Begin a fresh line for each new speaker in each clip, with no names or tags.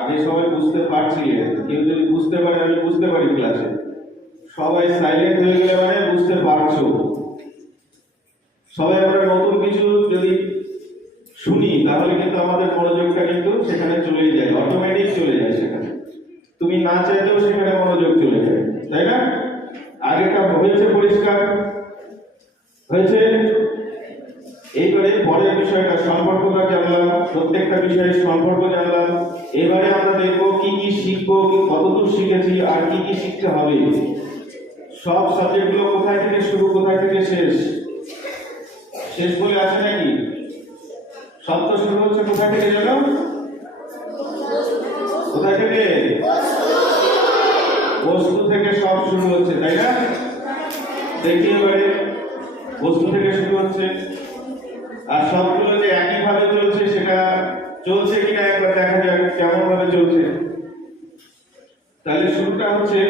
আগে সবাই বুঝতে পারছি কেউ যদি বুঝতে পারে আমি বুঝতে পারি ক্লাসে সবাই সাইলেন্ট হয়ে গেলে মানে বুঝতে পারছো সবাই আমরা নতুন কিছু যদি শুনি তাহলে কিন্তু আমাদের মনোযোগটা কিন্তু সেখানে চলে যায় অটোমেটিক চলে যায় সেখানে তুমি না চাইতেও সেখানে মনোযোগ চলে যায় তাই না আগেটা হয়েছে পরিষ্কার হয়েছে এইবারে পরের বিষয়টা সম্পর্কটা জানলাম প্রত্যেকটা বিষয়ের সম্পর্ক জানলাম এবারে আমরা দেখবো কি কি শিখবো কি কতদূর শিখেছি আর কি কি শিখতে হবে সব সাবজেক্টগুলো কোথায় থেকে শুরু কোথায় থেকে শেষ শেষ বলে আছে নাকি সব তো শুরু হচ্ছে কোথায় থেকে যেন কোথায় থেকে বস্তু থেকে সব শুরু হচ্ছে তাই না দেখি এবারে বস্তু থেকে শুরু হচ্ছে আর সবগুলো যে একইভাবে চলছে সেটা চলছে কিনা একবার দেখা যাক কেমনভাবে চলছে তাহলে শুরুটা হচ্ছে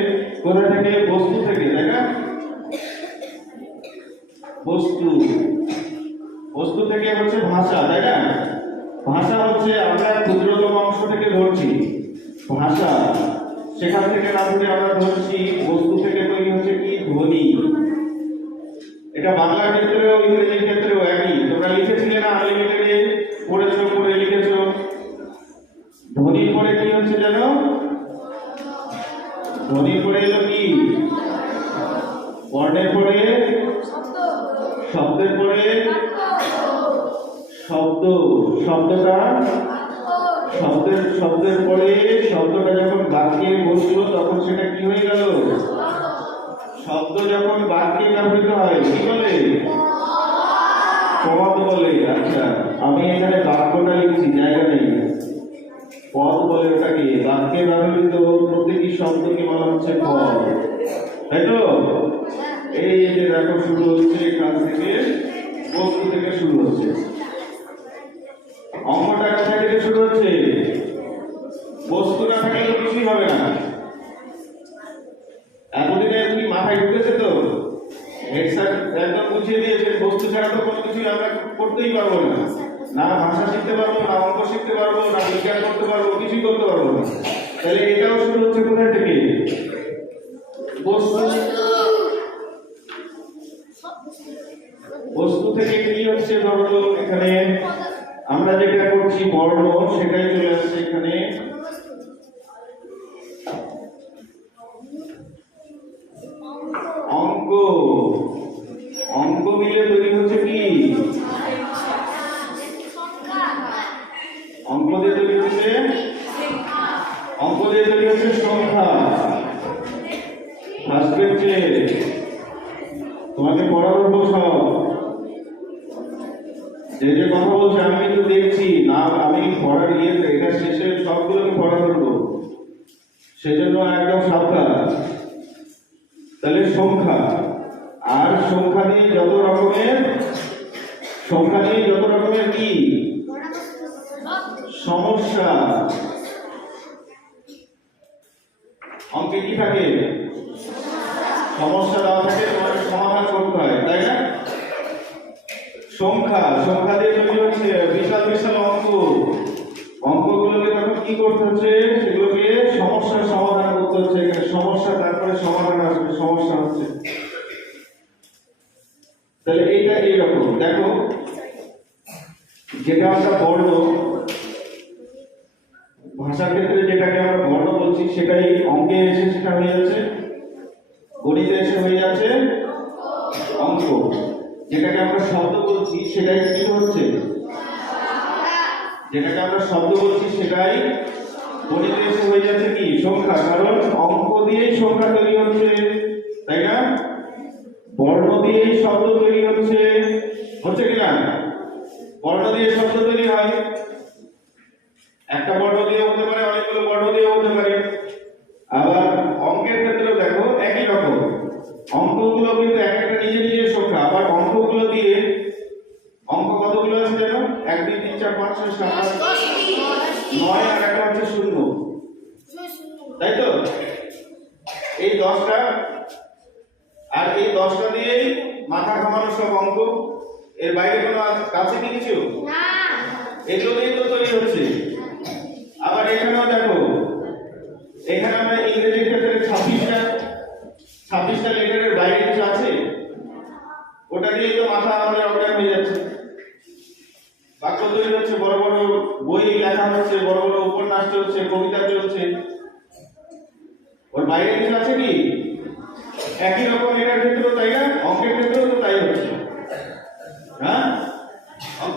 কোথা থেকে বস্তু থেকে তাই না বস্তু বস্তু থেকে হচ্ছে ভাষা তাই না ভাষা হচ্ছে আমরা ক্ষুদ্রতম অংশ থেকে ধরছি ভাষা সেখান থেকে না ধরে আমরা ধরছি বস্তু থেকে তৈরি হচ্ছে কি ধ্বনি এটা বাংলার ক্ষেত্রেও ইংরেজির ক্ষেত্রে শব্দ শব্দটা শব্দের শব্দের পরে শব্দটা যখন বাক্যে বসলো তখন সেটা কি হয়ে গেল শব্দ যখন বাক্যে ব্যবহৃত হয় কি বলে পদ বলে আচ্ছা আমি এখানে বাক্যটা লিখছি জায়গা নেই পদ বলে ওটাকে বাক্যে ব্যবহৃত প্রত্যেকটি শব্দকে বলা হচ্ছে পদ তাই তো এই যে দেখো শুরু হচ্ছে এখান থেকে বস্তু থেকে শুরু হচ্ছে অঙ্কটা কোথা থেকে শুরু হচ্ছে বস্তুটা থাকলে তো কিছুই হবে না এতদিনে তুমি মাথায় ঢুকেছে তো হেড স্যার একদম বুঝিয়ে দিয়েছেন বস্তু ছাড়া তো কোনো কিছুই আমরা করতেই পারবো না না ভাষা শিখতে পারবো না অঙ্ক শিখতে পারবো না বিজ্ঞান করতে পারবো কিছুই করতে পারবো না তাহলে এটাও শুরু হচ্ছে কোথায় থেকে বস্তু বস্তু থেকে কি হচ্ছে ধরো এখানে আমরা যেটা করছি বর্ণ সেটাই চলে আসছে এখানে অঙ্ক অঙ্ক মিলে তৈরি হচ্ছে কি তাহলে সংখ্যা আর সংখ্যা দিয়ে যত রকমের সংখ্যা দিয়ে যত রকমের কি সমস্যা অঙ্কে কি থাকে সমস্যা দেওয়া থাকে তোমার সমাধান করতে হয় তাই না সংখ্যা সংখ্যা দিয়ে তৈরি হচ্ছে বিশাল বিশাল অঙ্ক অঙ্কগুলোকে তখন কি করতে হচ্ছে সেগুলো সমস্যার সমাধান করতে হচ্ছে এখানে সমস্যা তারপরে সমাধান আসবে সমস্যা হচ্ছে তাহলে এইটা এইরকম দেখো যেটা আমরা বর্ণ ভাষার ক্ষেত্রে যেটাকে আমরা বর্ণ বলছি সেটাই অঙ্কে এসে সেটা হয়ে যাচ্ছে গণিতে এসে হয়ে যাচ্ছে অঙ্ক যেটাকে আমরা শব্দ বলছি সেটাই কি হচ্ছে যেটাকে আমরা শব্দ বলছি সেটাই গণিতে হয়ে যাচ্ছে কি সংখ্যা কারণ অঙ্ক দিয়েই সংখ্যা তৈরি হচ্ছে তাই না বর্ণ দিয়েই শব্দ তৈরি হচ্ছে হচ্ছে কিনা বর্ণ দিয়ে শব্দ তৈরি হয় একটা বর্ণ দিয়ে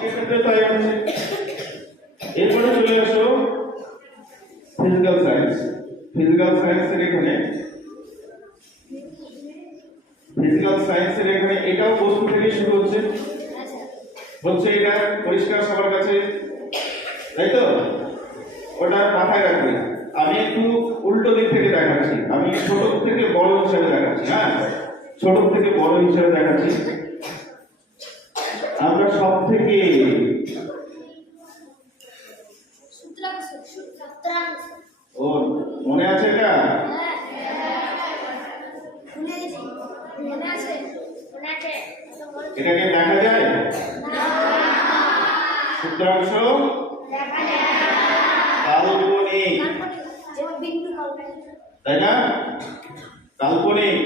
এরপরে চলে আসো ফিজিক্যাল সায়েন্স ফিজিক্যাল সায়েন্সের এখানে ফিজিক্যাল সায়েন্সের এখানে এটাও বস্তু থেকে শুরু হচ্ছে হচ্ছে এটা পরিষ্কার সবার কাছে তাই তো ওটা মাথায় রাখবে আমি একটু উল্টো দিক থেকে দেখাচ্ছি আমি ছোট থেকে বড় হিসাবে দেখাচ্ছি হ্যাঁ ছোট থেকে বড় হিসাবে দেখাচ্ছি সব থেকে ও মনে আছে এটা হ্যাঁ, এটাকে দেখা যায় সূত্রাংশ কাল্পনিক তাই না কাল্পনিক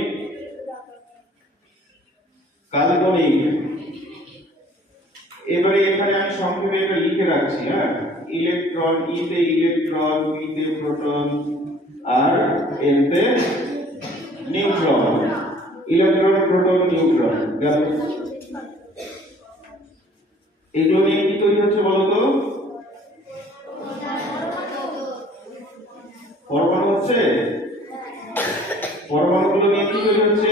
কাল্পনিক এবারে এখানে আমি সংক্ষেপে এটা লিখে রাখছি হ্যাঁ ইলেকট্রন ইতে e ইলেকট্রন বিতে প্রোটন আর এনতে নিউট্রন ইলেকট্রন প্রোটন নিউট্রন গেল এগুলো নিয়ে কি তৈরি হচ্ছে বলতো পরমাণু হচ্ছে পরমাণুগুলো নিয়ে কি তৈরি হচ্ছে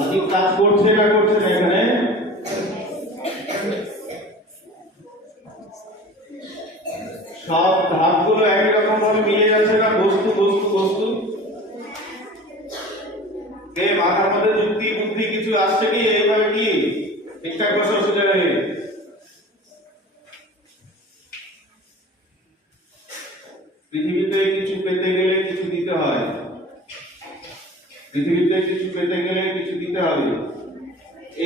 দাদি কাজ করছে না করছে না এখানে সব ধাপগুলো একই রকম ভাবে মিলে পৃথিবীতে কিছু পেতে গেলে কিছু দিতে হবে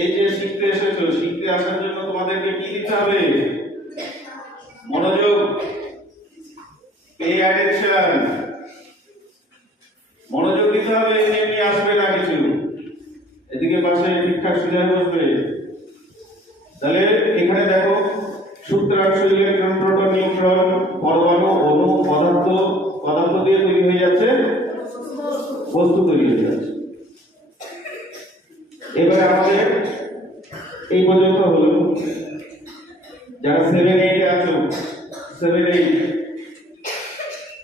এই যে শিখতে এসেছো শিখতে আসার জন্য তোমাদেরকে কি দিতে হবে মনোযোগ এই মনোযোগ দিতে হবে এমনি আসবে না কিছু এদিকে পাশে ঠিকঠাক সুযোগ বসবে তাহলে এখানে দেখো সূত্রাংশ শরীরের প্রোটন নিউট্রন পরমাণু অণু পদার্থ পদার্থ দিয়ে তৈরি হয়ে যাচ্ছে বস্তু তৈরি হয়ে যাচ্ছে এবার আমাদের এই পর্যন্ত হলো যারা সেভেন এইট আছো সেভেন এইট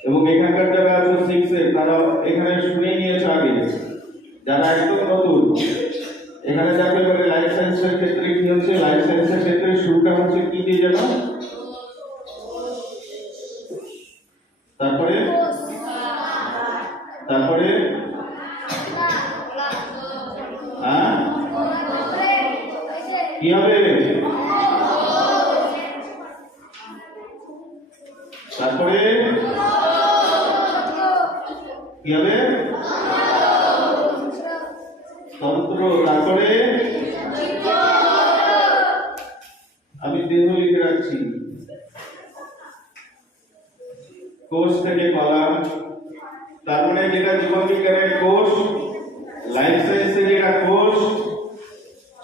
এবং এখানকার যারা আছো সিক্স এর তারা এখানে শুনেই নিয়েছো আগে যারা একদম নতুন এখানে যাকে বলে লাইফ সায়েন্সের ক্ষেত্রে কি হচ্ছে লাইফ সায়েন্সের ক্ষেত্রে শুরুটা হচ্ছে কি দিয়ে জানো তারপরে আমি দেহ লিখে রাখছি কোষ থেকে পালা তারপরে মানে যেটা জীবন বিজ্ঞানের কোষ লাইফ সায়েন্সের যেটা কোষ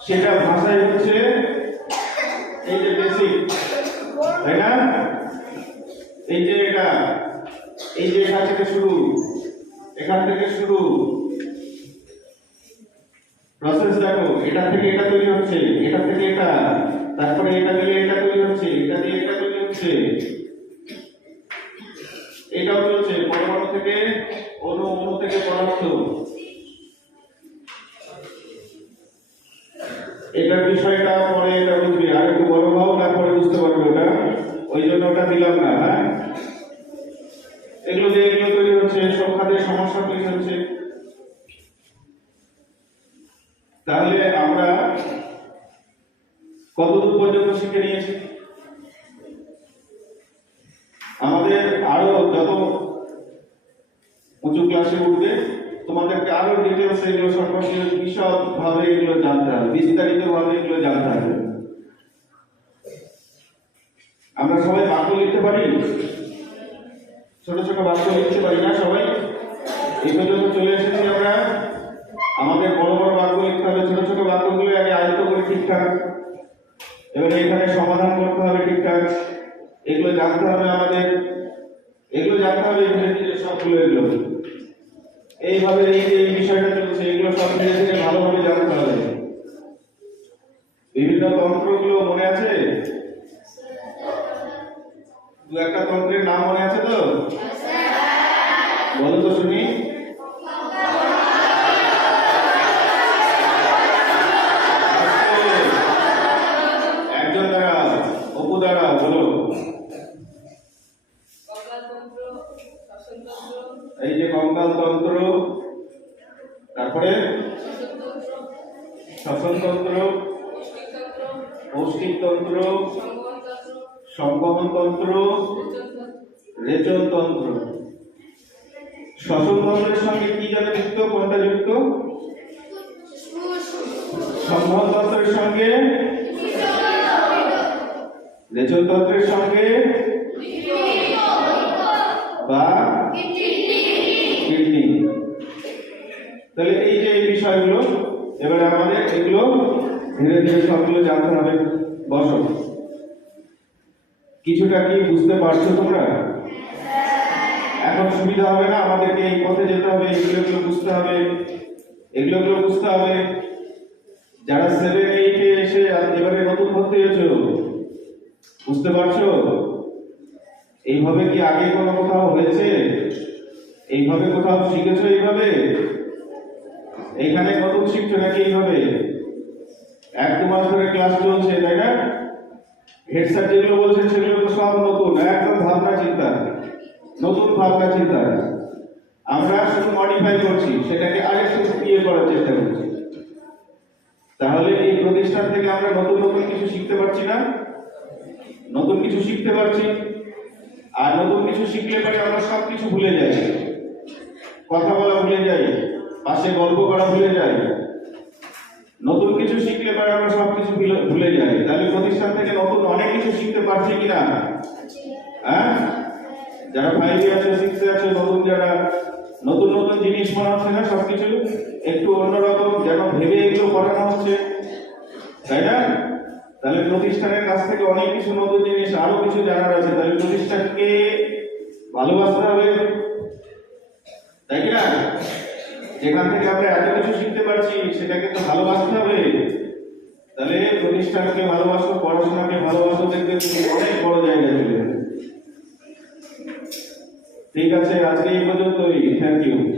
সেটা ভাষায় হচ্ছে এই যে বেসিক তাই না এই যে এটা এই যে থেকে শুরু এখান থেকে শুরু প্রসেস দেখো এটা থেকে এটা তৈরি হচ্ছে এটা থেকে এটা তারপরে এটা দিয়ে এটা তৈরি হচ্ছে এটা দিয়ে এটা তৈরি হচ্ছে এটাও চলছে পরমাণু থেকে অণু অণু থেকে পরমাণু এটার বিষয়টা পরে এটা বুঝবি আর একটু বড় হও পরে বুঝতে পারবে ওটা ওই জন্য ওটা দিলাম না হ্যাঁ এগুলো যে হচ্ছে সব খাতে সমস্যা তৈরি হচ্ছে তাহলে আমরা কতদূর পর্যন্ত শিখে নিয়েছি আমাদের আরো যত উঁচু ক্লাসে উঠবে তোমাদেরকে আরো ডিটেলস এগুলো সম্পর্কে ভাবে এগুলো জানতে হবে ভাবে এগুলো জানতে হবে আমরা সবাই বাক্য লিখতে পারি ছোট ছোট বাচ্চা লিখতে পারি না সবাই এই পর্যন্ত চলে এসেছি আমরা আমাদের বড় বড় বাক্য লিখতে হবে ছোট ছোট বাক্যগুলো আগে আয়ত্ত করে ঠিকঠাক এবার এখানে সমাধান করতে হবে ঠিকঠাক এগুলো জানতে হবে আমাদের এগুলো জানতে হবে ধীরে ধীরে সবগুলো এগুলো এইভাবে এই যে এই বিষয়টা চলছে এগুলো সব ধীরে ধীরে ভালোভাবে জানতে হবে বিভিন্ন তন্ত্রগুলো মনে আছে দু একটা তন্ত্রের নাম মনে আছে তো বলো তো শুনি আচ্ছা। একজন দ্বারা অপু দ্বারা বলো এই যে কঙ্কাল তন্ত্র তারপরে শাসনতন্ত্র শ্বসনতন্ত্র তন্ত্র তন্ত্র রেচনতন্ত্র তন্ত্রের সঙ্গে কি যারা যুক্ত কোনটা যুক্ত তন্ত্রের সঙ্গে রেচনতন্ত্রের সঙ্গে বা কিডনি তাহলে এই যে এই বিষয়গুলো এবার আমাদের এগুলো ধীরে ধীরে সবগুলো জানতে হবে বসো কিছুটা কি বুঝতে পারছো তোমরা হ্যাঁ, এখন সুবিধা হবে না আমাদেরকে এই পথে যেতে হবে এগুলো বুঝতে হবে এগুলো বুঝতে হবে যারা সেভেন এইটে এসে এবারে নতুন ভর্তি হয়েছ বুঝতে পারছো এইভাবে কি আগে কোনো কোথাও হয়েছে এইভাবে কোথাও শিখেছো এইভাবে এইখানে কত শিখছো নাকি এইভাবে এক দু মাস ধরে ক্লাস চলছে তাই না হেড স্যার যেগুলো বলছেন সেগুলো সব নতুন একদম ভাবনা চিন্তা নতুন ভাবনা চিন্তা আমরা শুধু মডিফাই করছি সেটাকে শুধু ইয়ে করার চেষ্টা করছি তাহলে এই প্রতিষ্ঠান থেকে আমরা নতুন নতুন কিছু শিখতে পারছি না নতুন কিছু শিখতে পারছি আর নতুন কিছু শিখলে পরে আমরা সব কিছু ভুলে যাই কথা বলা ভুলে যাই পাশে গল্প করা ভুলে যাই নতুন কিছু শিখলে পরে আমরা সবকিছু ভুলে যাই তাহলে প্রতিষ্ঠান থেকে নতুন অনেক কিছু শিখতে পারছি কিনা হ্যাঁ যারা ফাইভ ই আছে সিক্সে আছে নতুন যারা নতুন নতুন জিনিস বানাচ্ছে না সবকিছু একটু অন্যরকম যেন ভেবে এগুলো করানো হচ্ছে তাই না তাহলে প্রতিষ্ঠানের কাছ থেকে অনেক কিছু নতুন জিনিস আরো কিছু জানার আছে তাহলে প্রতিষ্ঠানকে ভালোবাসতে হবে তাই কিনা যেখান থেকে আমরা এত কিছু শিখতে পারছি সেটাকে তো ভালোবাসতে হবে তাহলে প্রতিষ্ঠানকে ভালোবাসো পড়াশোনাকে ভালোবাসো দেখবে তুমি অনেক বড় জায়গায় চলে যাবে ঠিক আছে আজকে এই পর্যন্তই থ্যাংক ইউ